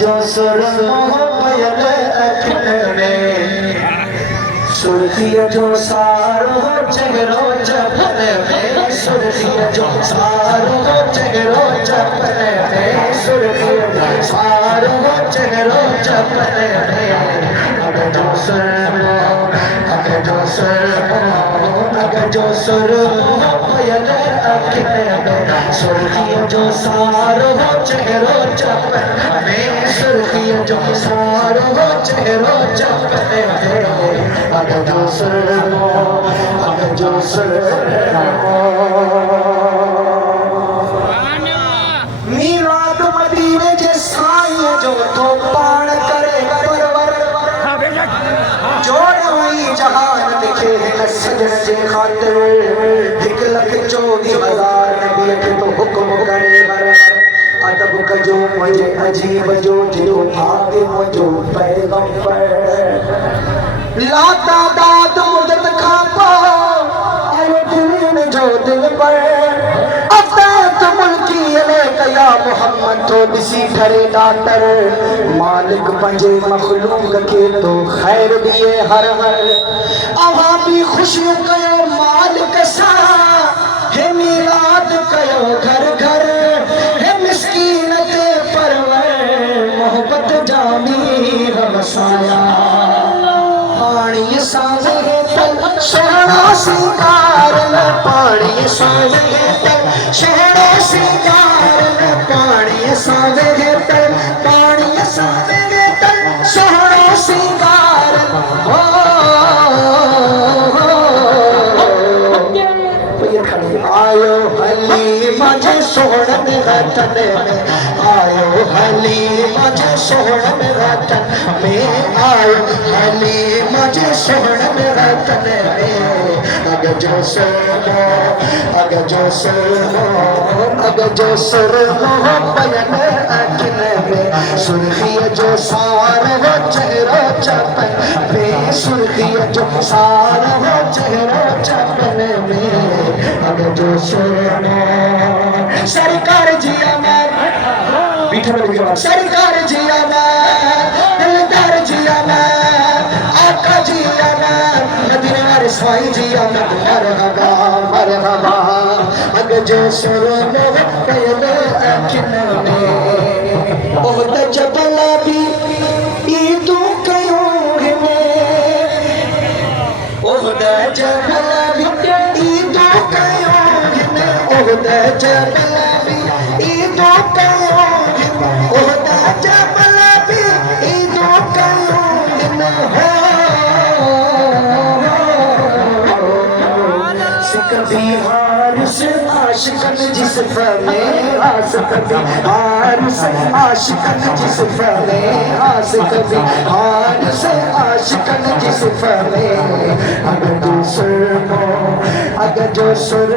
जो सुर पयल अखिन में सुर्खी जो सारो चेहरो चपन में सुर्खी जो सारो चेहरो चपन में सुर्खी सारो चेहरो चपन में अगर जो सुर पयल अखिन में सुर्खी जो सारो चेहरो चपन में सुर्खी जो सारो चेहरो चपन में अगर जो सुर मीराद मदीने जे साईं जो तो पाण करे परवर जोड़ हुई जहान दिखे हिन सजन जे खातिर 1,24,000 नबी खे तो हुक्म करे बर अदब कजो मुझे अजीब जो जो भागे मुझो पैगंबर लाता दाद मुदत खापो आयो दिल जो दिल पर अफत मुल्की अले कया मोहम्मद तो दिसी ठरे डाटर मालिक पंजे मखलूक के तो खैर दिए हर हर अवा भी खुशी कयो मालिक सा हे मिलाद कयो घर घर हे मिस्कीन ते परवर मोहब्बत जामी रमसाया पानी सावे तल सोना सिंगार पानी सावे तल सोना सिंगार पानी सावे तल सोना सिंगार आयो हली मजे सोहन रतन में आयो हली मजे सोहन रतन में आयो हली मजे सोहन रतन में अगर जो सुर पयल अखिन में सुर्खी जो सारो चेहरो चपन में सुर्खी जो सारो चेहरो चपन में अगर जो सरकार जिया मैं सरकार जिया मैं दिलदार जिया मैं आका जिया मैं मदीने वाले स्वाई जिया मैं मरहबा अगर जो सुर पयल अखिन में बहुत जबला भी ईदू कयो ने बहुत जबला भी ईदू कयो ने बहुत जबला भी ईदू कयो बहुत जबला भी ईदू कयो ने कभी हारिस आशिकन जिस फले आस कभी हारिस आशिकन जिस फले आस कभी हारिस आशिकन जिस फले अगर जो सुर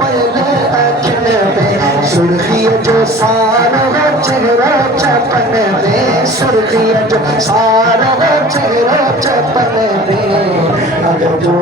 पयल अखिन में सुर्खी जो सारो चेहरा चपन में सुर्खी जो सारो चेहरा चपन में अगर जो